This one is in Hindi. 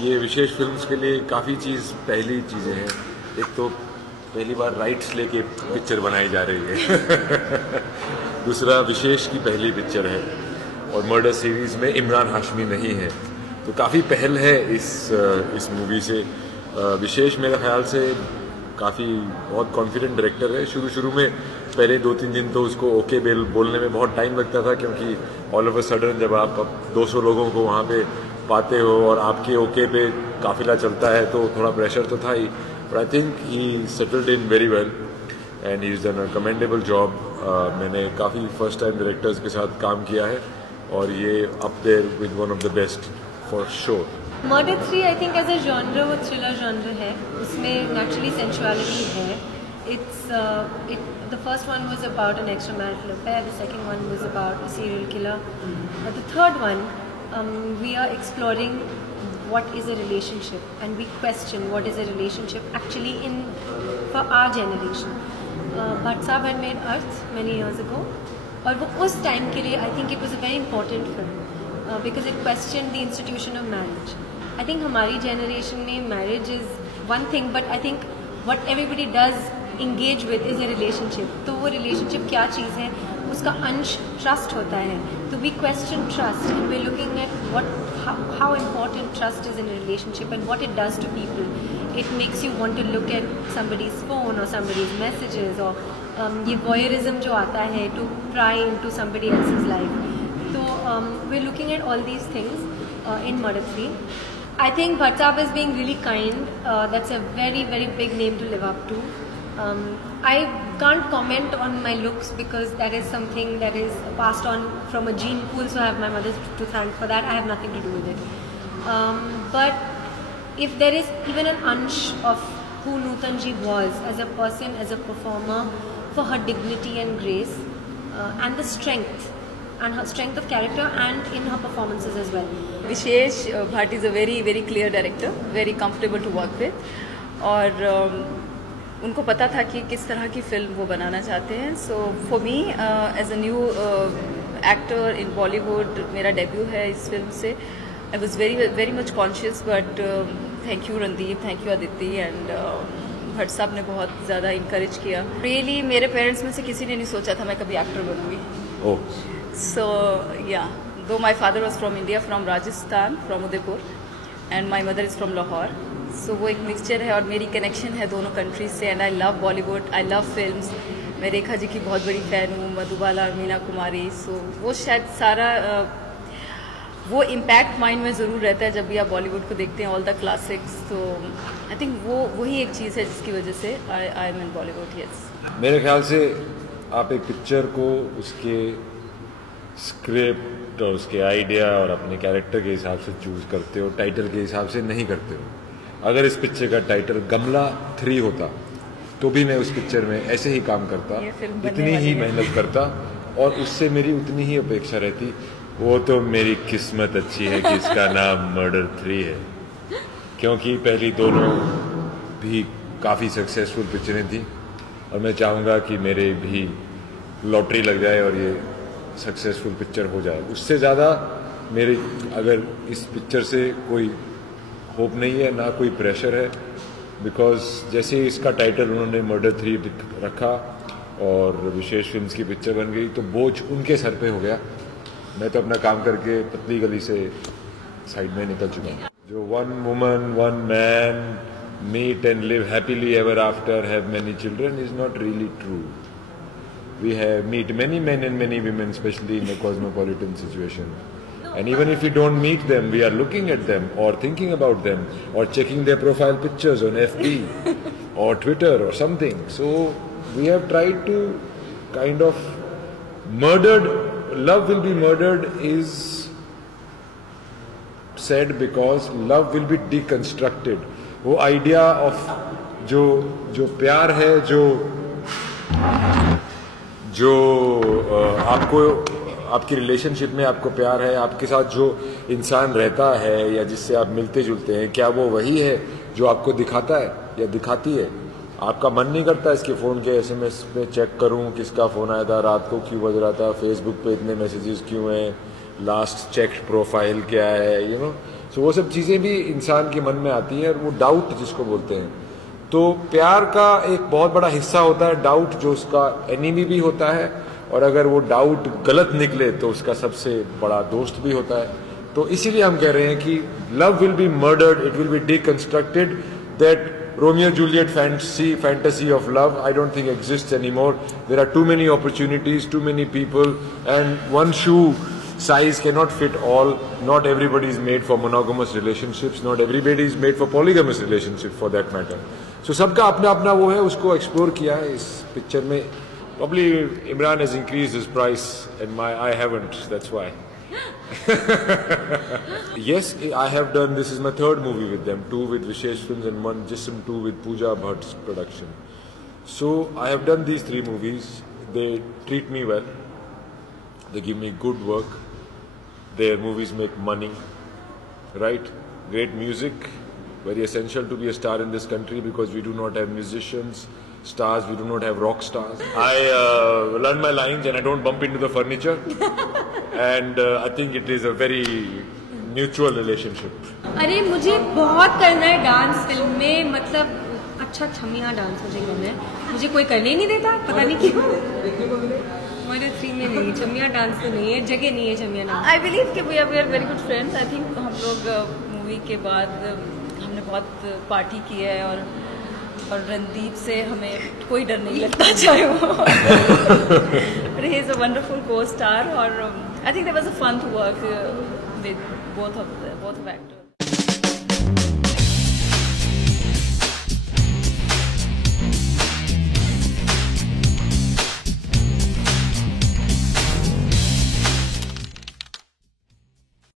ये विशेष फिल्म्स के लिए काफ़ी पहली चीज़ें हैं। एक तो पहली बार राइट्स लेके पिक्चर बनाई जा रही है दूसरा विशेष की पहली पिक्चर है और मर्डर सीरीज़ में इमरान हाशमी नहीं है, तो काफ़ी पहल है इस मूवी से। विशेष मेरे ख्याल से काफ़ी बहुत कॉन्फिडेंट डायरेक्टर है। शुरू में पहले 2-3 दिन तो उसको ओके बोलने में बहुत टाइम लगता था, क्योंकि ऑल ऑफ अ सडन जब आप 200 लोगों को वहाँ पे पाते हो और आपके ओके पे काफिला चलता है तो थोड़ा प्रेशर तो था ही, but I think he settled in very well and he is done a commendable job. मैंने काफ़ी फर्स्ट टाइम डायरेक्टर्स के साथ काम किया है और ये up there with one of the best for sure. Murder 3 I think as a genre वो थ्रिलर जॉनर है, उसमें नेचुरली सेंसुअलिटी है। The first one was about an extramarital affair, the second one was about a serial killer, the third one we are exploring what is a relationship and we question what is a relationship actually for our generation. Bhatt Sahab had made Earth many years ago और वो उस टाइम के लिए I think it was a very important film because it questioned the institution of marriage. I think हमारी generation में marriage is one thing, but I think what everybody does engage with is a relationship. तो वो relationship क्या चीज़ है, उसका अंश trust होता है। तो we question trust and we're looking at how important trust is in a relationship and what it does to people. It makes you want to look at somebody's phone or somebody's messages or ये voyeurism जो आता है to pry into somebody else's life. So we're looking at all these things in Murder 3. I think Bhatt Sahab is being really kind. That's a very, very big name to live up to. I can't comment on my looks because that is something that is passed on from a gene pool, so I have my mother to thank for that. I have nothing to do with it. But if there is even an ansh of who Nutan ji was as a person, as a performer, for her dignity and grace and the strength and her strength of character and in her performances as well. Vishesh Bhatt is a very, very clear director, very comfortable to work with, और उनको पता था कि किस तरह की फिल्म वो बनाना चाहते हैं। So for me as a new actor in Bollywood मेरा डेब्यू है इस फिल्म से। I was very much conscious, but thank you Randeep, thank you Aditi and Bhatt साहब ने बहुत ज़्यादा इंकरेज किया। रियली मेरे पेरेंट्स में से किसी ने नहीं सोचा था मैं कभी actor बनूंगी। So yeah, though my father was from India, from Rajasthan, from Udaipur, and my mother is from Lahore. So वो एक मिक्सचर है और मेरी कनेक्शन है दोनों कंट्रीज से। And I love Bollywood, I love films. मैं रेखा जी की बहुत बड़ी फ़ैन हूँ, मधुबाला, मीना कुमारी। सो वो शायद सारा वो इम्पैक्ट माइंड में ज़रूर रहता है जब भी आप बॉलीवुड को देखते हैं, ऑल द क्लासिक्स। तो आई थिंक वही एक चीज़ है जिसकी वजह से I am in Bollywood. Yes, मेरे ख्याल से आप एक पिक्चर को उसके स्क्रिप्ट और उसके आइडिया और अपने कैरेक्टर के हिसाब से चूज करते हो, टाइटल के हिसाब से नहीं करते हो। अगर इस पिक्चर का टाइटल गमला 3 होता तो भी मैं उस पिक्चर में ऐसे ही काम करता, इतनी ही मेहनत करता और उससे मेरी उतनी ही अपेक्षा रहती। वो तो मेरी किस्मत अच्छी है कि इसका नाम मर्डर 3 है, क्योंकि पहली दोनों भी काफ़ी सक्सेसफुल पिक्चरें थी और मैं चाहूँगा कि मेरे भी लॉटरी लग जाए और ये सक्सेसफुल पिक्चर हो जाए। उससे ज़्यादा मेरे अगर इस पिक्चर से कोई होप नहीं है, ना कोई प्रेशर है, बिकॉज जैसे इसका टाइटल उन्होंने मर्डर 3 रखा और विशेष फिल्म्स की पिक्चर बन गई तो बोझ उनके सर पे हो गया। मैं तो अपना काम करके पतली गली से साइड में निकल चुका हूँ। जो one woman one man meet and live happily ever after have many children is not really true. We have meet many men and many women, especially in a cosmopolitan situation. And even if we don't meet them, we are looking at them or thinking about them or checking their profile pictures on FB or Twitter or something. So we have tried to kind of love will be murdered is said because love will be deconstructed. वो idea of जो प्यार है, जो आपको आपकी रिलेशनशिप में आपको प्यार है, आपके साथ जो इंसान रहता है या जिससे आप मिलते जुलते हैं, क्या वो वही है जो आपको दिखाता है या दिखाती है? आपका मन नहीं करता इसके फ़ोन के SMS पे चेक करूं किसका फ़ोन आया था, रात को क्यों बज रहा था, फेसबुक पे इतने मैसेजेस क्यों हैं, लास्ट चेक प्रोफाइल क्या है, यू नो। सो वो सब चीज़ें भी इंसान के मन में आती हैं, और वो डाउट जिसको बोलते हैं। तो प्यार का एक बहुत बड़ा हिस्सा होता है डाउट, जो उसका एनिमी भी होता है, और अगर वो डाउट गलत निकले तो उसका सबसे बड़ा दोस्त भी होता है। तो इसीलिए हम कह रहे हैं कि love will be murdered, it will be deconstructed, that Romeo Juliet fantasy of love, I don't think exists anymore. There are too many opportunities, too many people, and one shoe size cannot fit all. Not everybody is made for monogamous relationships, not everybody is made for polygamous relationships for that matter. So सबका अपना अपना वो है, उसको explore किया है इस पिक्चर में. Probably Imran has increased his price and I haven't, that's why. Yes, I have done, this is my third movie with them, 2 with Vishesh Films and 1 Jism 2 with Pooja Bhatt's production. So I have done these 3 movies. They treat me well, they give me good work, their movies make money, right? Great music, very essential to be a star in this country, because we do not have musicians, stars, we do not have rock stars. I learn my lines and I don't bump into the furniture. And I think it is a very mutual relationship. अरे मुझे बहुत करना है डांस फिल्म में, मतलब अच्छा छमिया डांस मुझे करना है, मुझे कोई करने ही नहीं देता, पता नहीं क्यों। हमारे 3 में नहीं, छमिया डांस तो नहीं है, जगह नहीं है छमिया डांस। आई बिलीव कि we are very good friends. I think हम लोग मूवी के बाद हमने बहुत पार्टी की है, और रणदीप से हमें कोई डर नहीं लगता, चाहे वो he is a wonderful costar, और I think there was a fun to work with both of actors.